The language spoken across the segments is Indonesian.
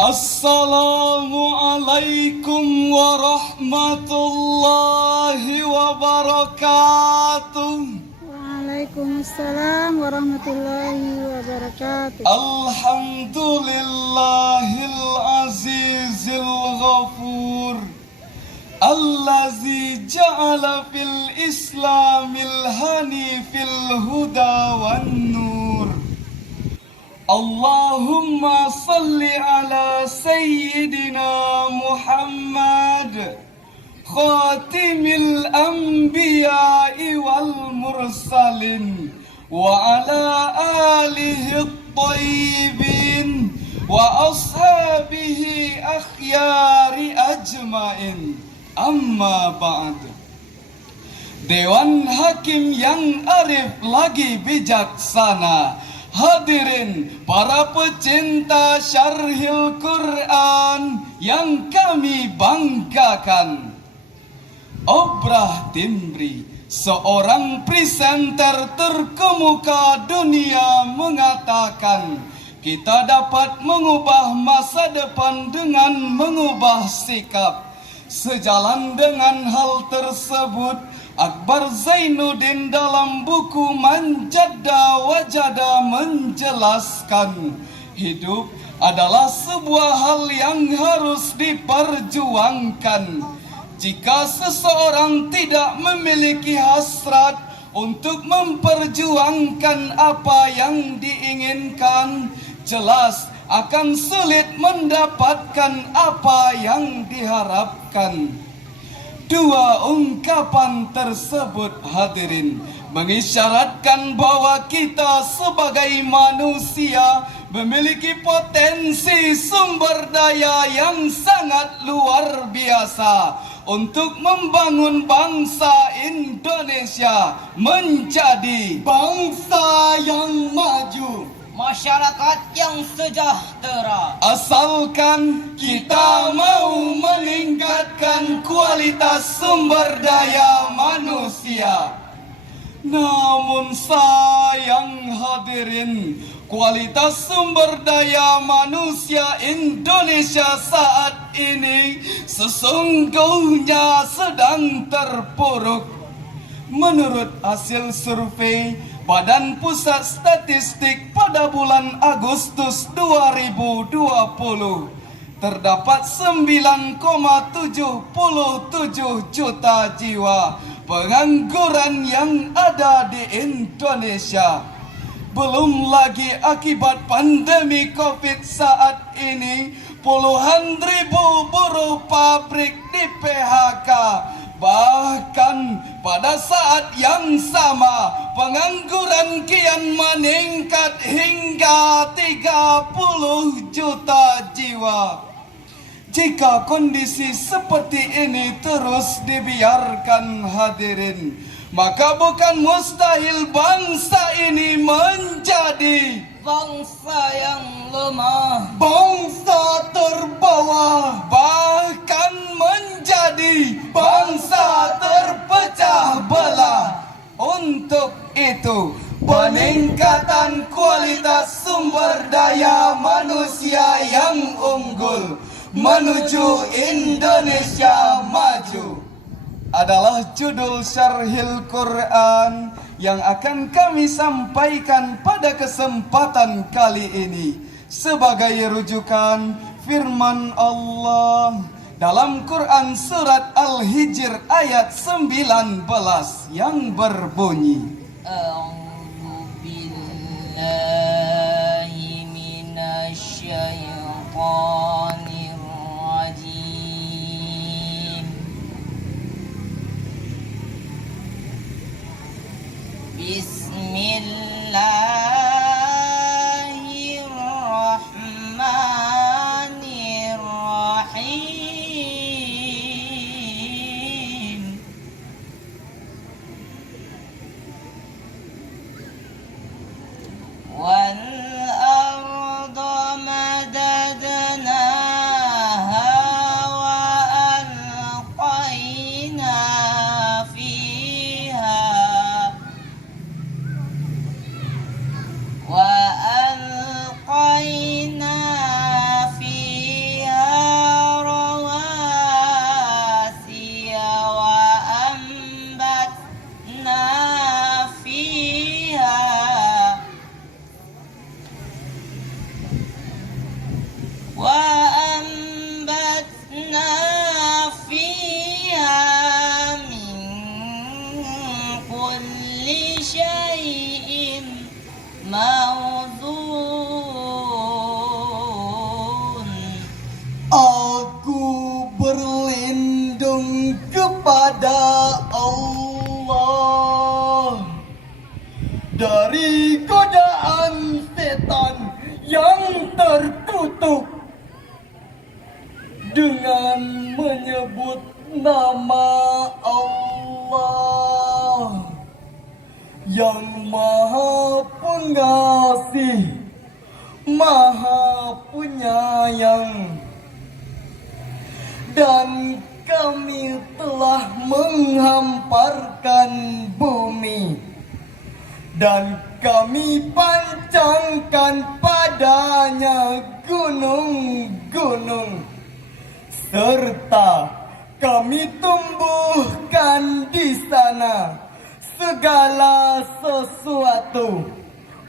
Assalamualaikum warahmatullahi wabarakatuh. Waalaikumsalam warahmatullahi wabarakatuh. Alhamdulillahil azizil ghafur allazi ja'ala fil islamil hanifil huda wan nur. Allahumma salli ala sayyidina Muhammad khatimil anbiya'i wal mursalin wa ala alihi at-tayyibin wa ashabihi akhyari ajmain. Amma ba'd. Dewan Hakim yang arif lagi bijaksana, hadirin para pecinta syarhil Quran yang kami banggakan. Obrah Timri, seorang presenter terkemuka dunia, mengatakan kita dapat mengubah masa depan dengan mengubah sikap. Sejalan dengan hal tersebut, Akbar Zainuddin dalam buku Manjada Wajada menjelaskan, hidup adalah sebuah hal yang harus diperjuangkan. Jika seseorang tidak memiliki hasrat untuk memperjuangkan apa yang diinginkan, jelas akan sulit mendapatkan apa yang diharapkan. Dua ungkapan tersebut, hadirin, mengisyaratkan bahwa kita sebagai manusia memiliki potensi sumber daya yang sangat luar biasa untuk membangun bangsa Indonesia menjadi bangsa yang maju, masyarakat yang sejahtera. asalkan kita mau meningkatkan kualitas sumber daya manusia. Namun sayang, hadirin, kualitas sumber daya manusia Indonesia saat ini sesungguhnya sedang terpuruk. Menurut hasil survei Badan Pusat Statistik pada bulan Agustus 2020, terdapat 9,77 juta jiwa pengangguran yang ada di Indonesia. Belum lagi akibat pandemi COVID saat ini, puluhan ribu buruh pabrik di PHK. Bahkan pada saat yang sama, pengangguran kian meningkat hingga 30 juta jiwa. Jika kondisi seperti ini terus dibiarkan, hadirin, maka bukan mustahil bangsa ini menjadi Bangsa yang lemah, bangsa terbawah, bahkan menjadi bangsa terpecah belah. Untuk itu, peningkatan kualitas sumber daya manusia yang unggul menuju Indonesia maju adalah judul Syarhil Quran yang akan kami sampaikan pada kesempatan kali ini. Sebagai rujukan firman Allah dalam Quran surat Al-Hijr ayat 19 yang berbunyi, A'udzu billahi minasyaitonir rajim. Bismillahirrahmanirrahim. Wa kepada Allah dari godaan setan yang terkutuk dengan menyebut nama Allah yang Maha Pengasih, Maha Penyayang. Dan kami telah menghamparkan bumi dan kami pancangkan padanya gunung-gunung, serta kami tumbuhkan di sana segala sesuatu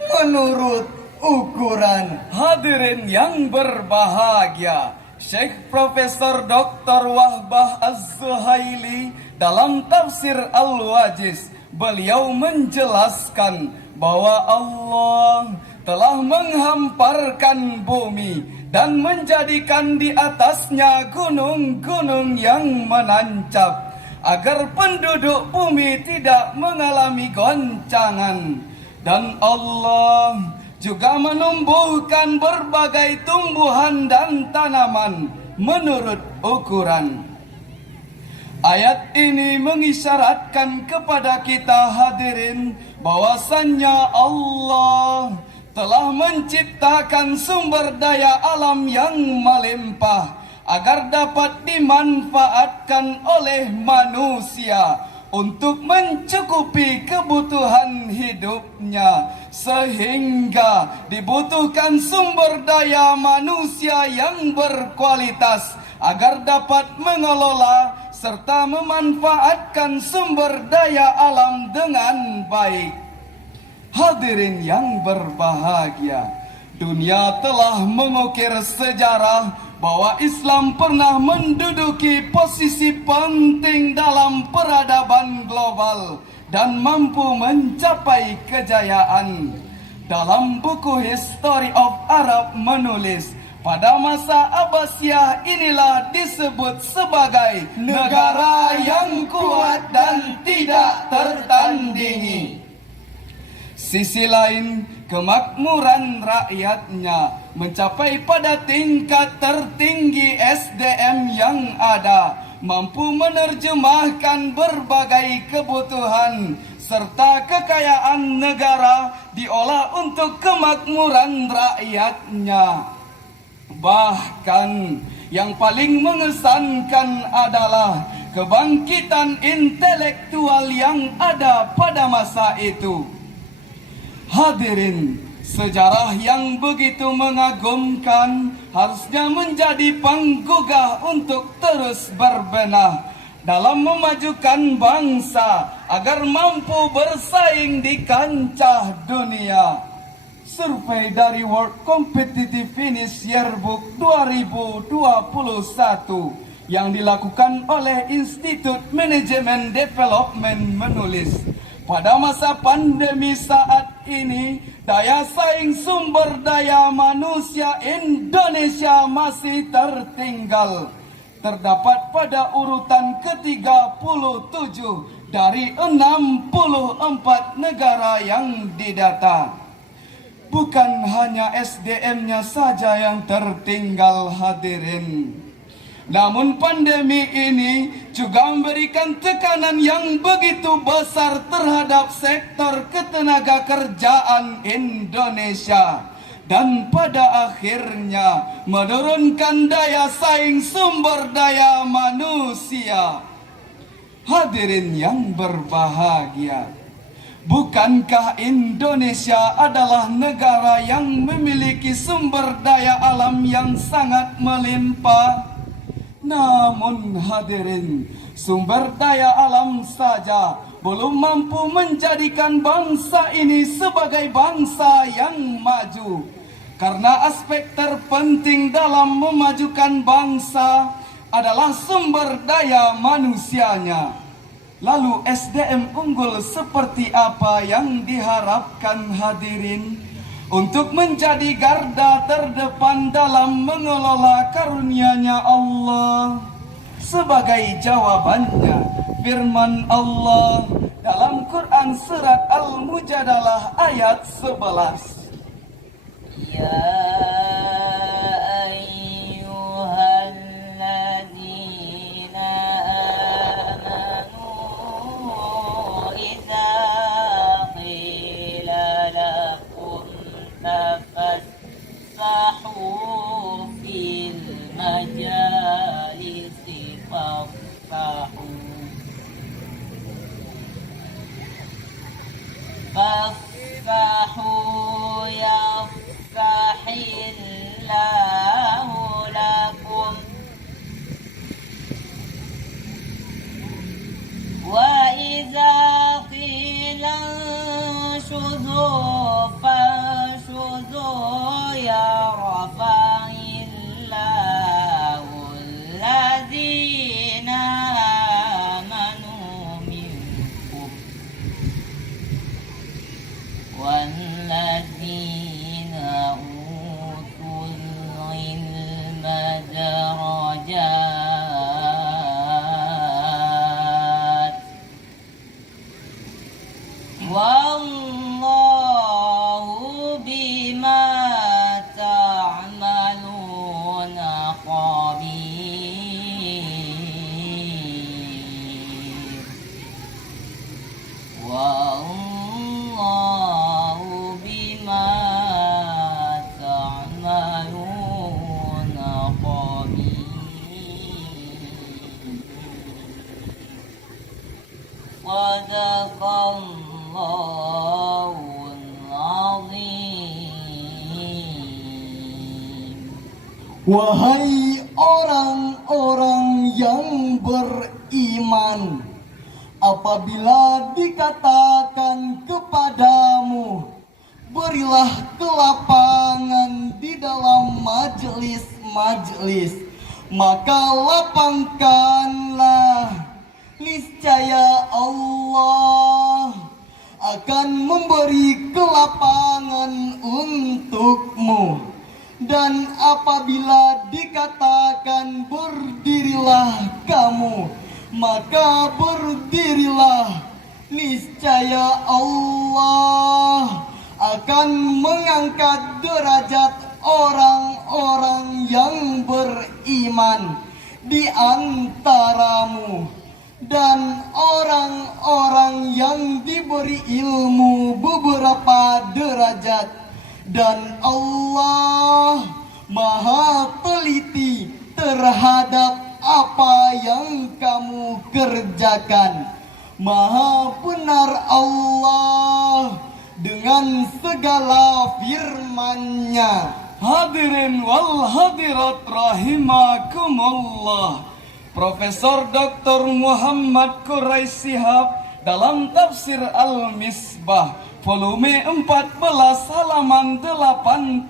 menurut ukuran. Hadirin yang berbahagia, Syekh Profesor Dr. Wahbah Az-Zuhaili dalam tafsir Al-Wajiz, beliau menjelaskan bahwa Allah telah menghamparkan bumi dan menjadikan di atasnya gunung-gunung yang menancap agar penduduk bumi tidak mengalami goncangan. Dan Allah juga menumbuhkan berbagai tumbuhan dan tanaman menurut ukuran. Ayat ini mengisyaratkan kepada kita hadirin bahwasannya Allah telah menciptakan sumber daya alam yang melimpah agar dapat dimanfaatkan oleh manusia untuk mencukupi kebutuhan hidupnya, sehingga dibutuhkan sumber daya manusia yang berkualitas agar dapat mengelola serta memanfaatkan sumber daya alam dengan baik. Hadirin yang berbahagia, dunia telah mengukir sejarah bahwa Islam pernah menduduki posisi penting dalam peradaban global dan mampu mencapai kejayaan. Dalam buku History of Arab menulis, pada masa Abbasiyah inilah disebut sebagai negara yang kuat dan tidak tertandingi. Sisi lain, kemakmuran rakyatnya mencapai pada tingkat tertinggi. SDM yang ada mampu menerjemahkan berbagai kebutuhan serta kekayaan negara diolah untuk kemakmuran rakyatnya. Bahkan yang paling mengesankan adalah kebangkitan intelektual yang ada pada masa itu. Hadirin, sejarah yang begitu mengagumkan harusnya menjadi penggugah untuk terus berbenah dalam memajukan bangsa agar mampu bersaing di kancah dunia. Survei dari World Competitiveness Yearbook 2021 yang dilakukan oleh Institute Management Development menulis, pada masa pandemi saat ini, daya saing sumber daya manusia Indonesia masih tertinggal. Terdapat pada urutan ke-37 dari 64 negara yang didata. Bukan hanya SDM-nya saja yang tertinggal, hadirin. Namun pandemi ini juga memberikan tekanan yang begitu besar terhadap sektor ketenaga kerjaan Indonesia dan pada akhirnya menurunkan daya saing sumber daya manusia. Hadirin yang berbahagia, bukankah Indonesia adalah negara yang memiliki sumber daya alam yang sangat melimpah? Namun hadirin, sumber daya alam saja belum mampu menjadikan bangsa ini sebagai bangsa yang maju. Karena aspek terpenting dalam memajukan bangsa adalah sumber daya manusianya. Lalu SDM unggul seperti apa yang diharapkan hadirin untuk menjadi garda terdepan dalam mengelola karunia-Nya Allah? sebagai jawabannya firman Allah dalam Quran surat Al-Mujadalah ayat 11. Ya ayyuhalladzina amanu idza qila lakum tafassahu fil majalisi فافسحوا يفسح الله لكم وإذا قيل انشزوا فانشزوا يرفع الله الذين آمنوا منكم والذين أوتوا العلم درجات والله بما تعملون خبير والله بما تعملون خبير صدق الله العظيم. Wahai orang-orang yang beriman, apabila dikatakan kepadamu, berilah kelapangan di dalam majelis-majelis, maka lapangkanlah, niscaya Allah akan memberi kelapangan untukmu. Dan apabila dikatakan berdirilah kamu, maka berdirilah, niscaya Allah akan mengangkat derajat orang-orang yang beriman di antaramu, dan orang-orang yang diberi ilmu beberapa derajat. Dan Allah Maha teliti terhadap apa yang kamu kerjakan. Maha benar Allah dengan segala firman-Nya. Hadirin wal hadirat rahimakumullah. Profesor Dr. Muhammad Quraisy Shihab dalam tafsir Al-Misbah volume 14 halaman 80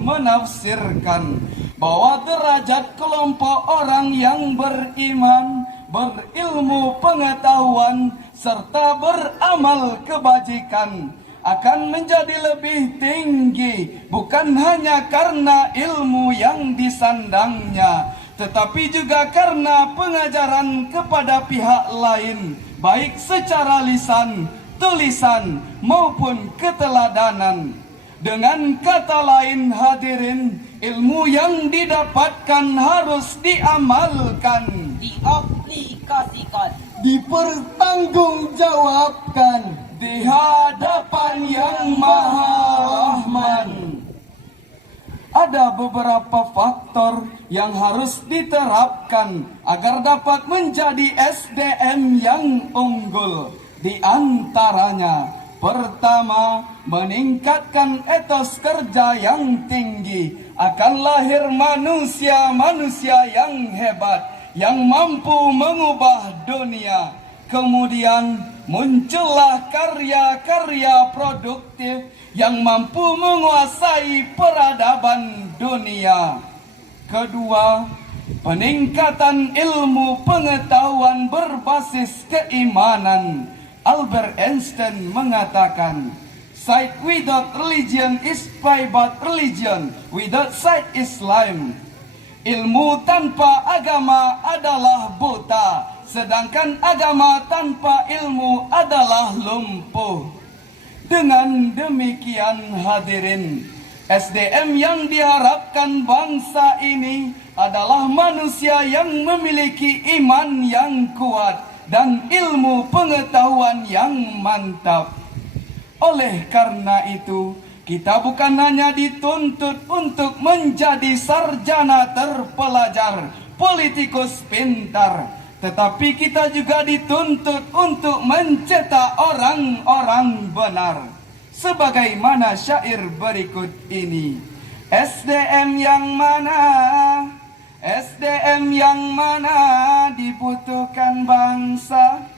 menafsirkan bahwa derajat kelompok orang yang beriman, berilmu pengetahuan, serta beramal kebajikan akan menjadi lebih tinggi, bukan hanya karena ilmu yang disandangnya, tetapi juga karena pengajaran kepada pihak lain, baik secara lisan, tulisan, maupun keteladanan. Dengan kata lain hadirin, ilmu yang didapatkan harus diamalkan, Diaplikasikan, dipertanggungjawabkan di hadapan yang Maha Rahman. Ada beberapa faktor yang harus diterapkan agar dapat menjadi SDM yang unggul. Di antaranya, pertama, meningkatkan etos kerja yang tinggi. Akan lahir manusia-manusia yang hebat, yang mampu mengubah dunia. Kemudian, muncullah karya-karya produktif yang mampu menguasai peradaban dunia. Kedua, peningkatan ilmu pengetahuan berbasis keimanan. Albert Einstein mengatakan, "Sight without religion is by but religion without sight is lame." Ilmu tanpa agama adalah buta, sedangkan agama tanpa ilmu adalah lumpuh. Dengan demikian hadirin, SDM yang diharapkan bangsa ini adalah manusia yang memiliki iman yang kuat dan ilmu pengetahuan yang mantap. Oleh karena itu, kita bukan hanya dituntut untuk menjadi sarjana terpelajar, politikus pintar, tetapi kita juga dituntut untuk mencetak orang-orang benar. Sebagaimana syair berikut ini. SDM yang mana? SDM yang mana dibutuhkan bangsa?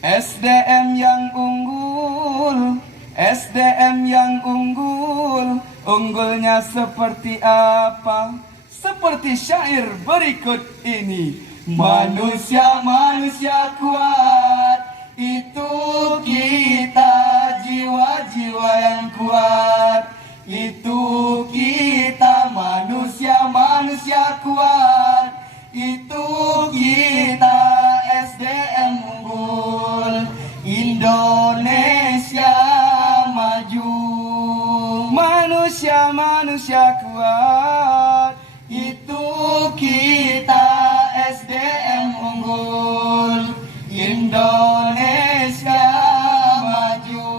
SDM yang unggul, SDM yang unggul, unggulnya seperti apa? Seperti syair berikut ini. Manusia-manusia kuat, itu kita, jiwa-jiwa yang kuat. Itu kita, manusia-manusia kuat. Itu kita, SDM unggul, Indonesia maju. Manusia-manusia kuat, itu kita, SDM unggul, Indonesia maju.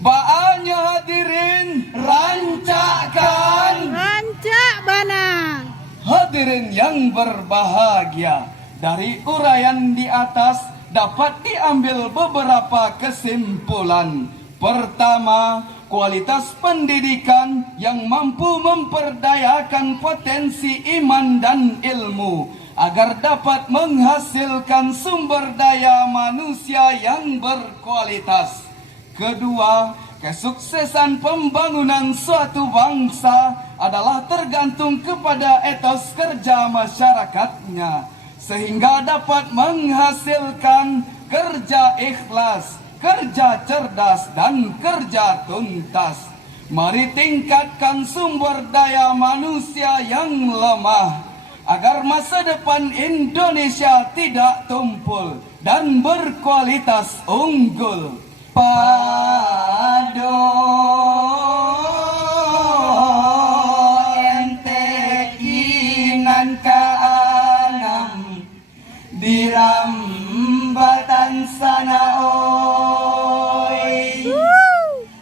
Baanya hadirin, rancakkan. Rancak bana. Hadirin yang berbahagia, dari uraian di atas dapat diambil beberapa kesimpulan. Pertama, kualitas pendidikan yang mampu memperdayakan potensi iman dan ilmu agar dapat menghasilkan sumber daya manusia yang berkualitas. Kedua, kesuksesan pembangunan suatu bangsa adalah tergantung kepada etos kerja masyarakatnya, sehingga dapat menghasilkan kerja ikhlas, kerja cerdas, dan kerja tuntas. Mari tingkatkan sumber daya manusia yang lemah, agar masa depan Indonesia tidak tumpul dan berkualitas unggul. Pado ente kinan kaanam dirambatan sana oi.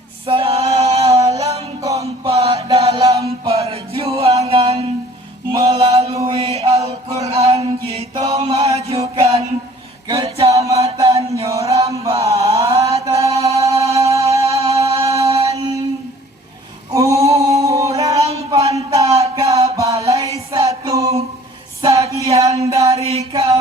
Salam kompak dalam perjuangan, melalui Al-Quran kita majukan Kecamatan Nyorambatan. Urang Pantaka Balai 1, sekian dari kami.